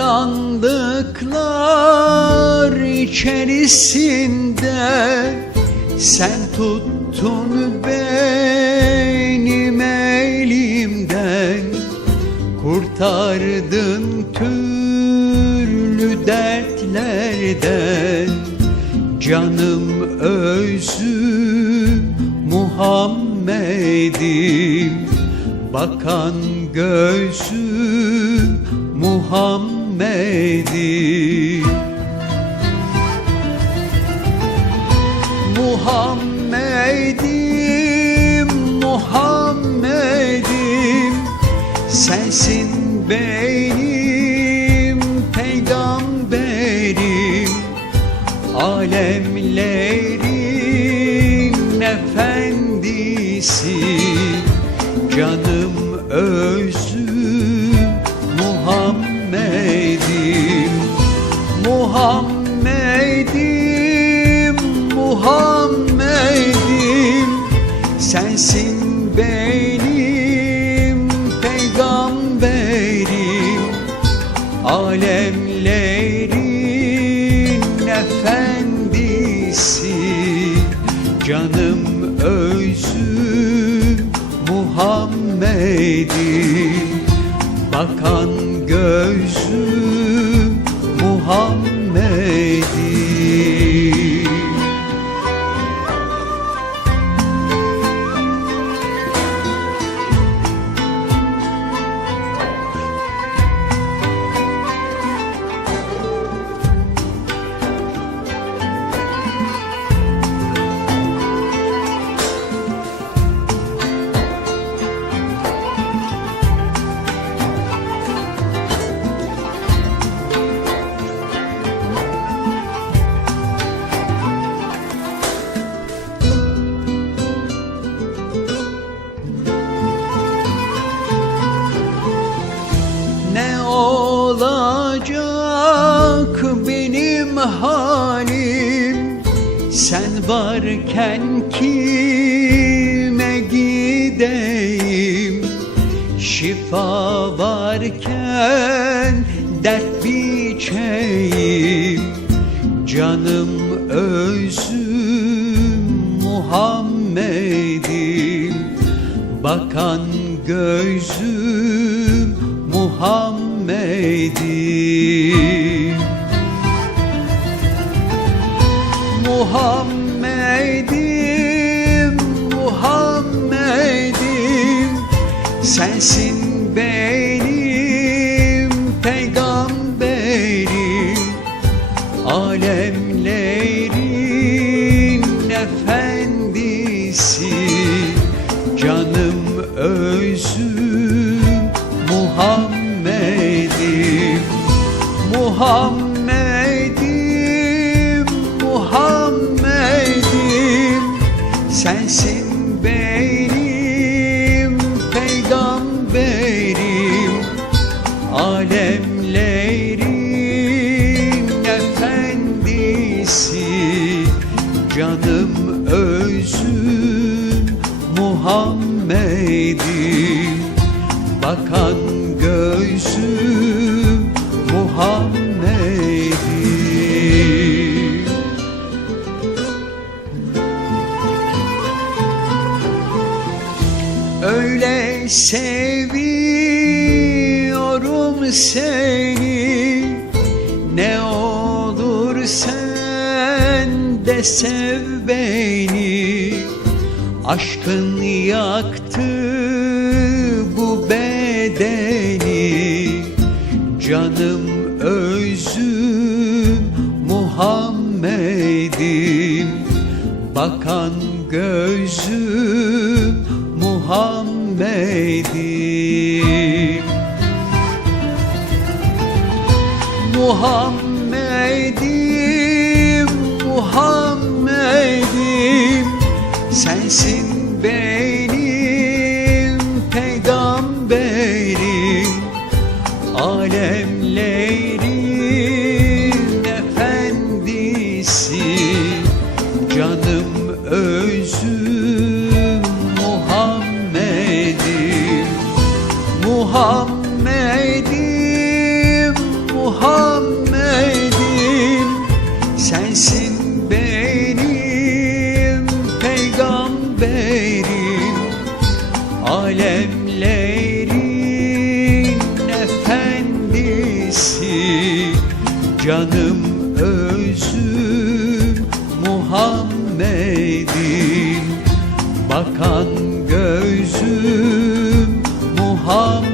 Karanlıklar içerisinde sen tuttun benim elimden Kurtardın türlü dertlerden. Canım özüm Muhammed'im Bakan gözüm Muhammed'im Sensin benim peygamberim. Alemlerin efendisi. Canım özüm Muhammed'im. Muhammed'im Muhammed'im. Sensin efendisi Canım özüm Muhammed'im Bakan gözüm Muhammed'im olacak benim halim. Sen varken kime gideyim? Şifa varken dert biçeyim. Canım özüm Muhammed'im. Bakan gözüm Muhammed'im Özüm Muhammed'im Muhammed'im Muhammed'im. Sensin benim peygamberim Alemlerin efendisi. Canım özüm Muhammed'im Bakan gözüm Muhammed'im Öyle seviyorum seni Ne olur sen de sev beni Aşkın yaktı bu bedeni. Canım özüm Muhammed'im. Bakan gözüm Muhammed'im. Muhammed'im Sensin benim peygamberim. Alemlerin efendisi. Canım özüm Canım özüm Muhammed'im Bakan gözüm Muhammed'im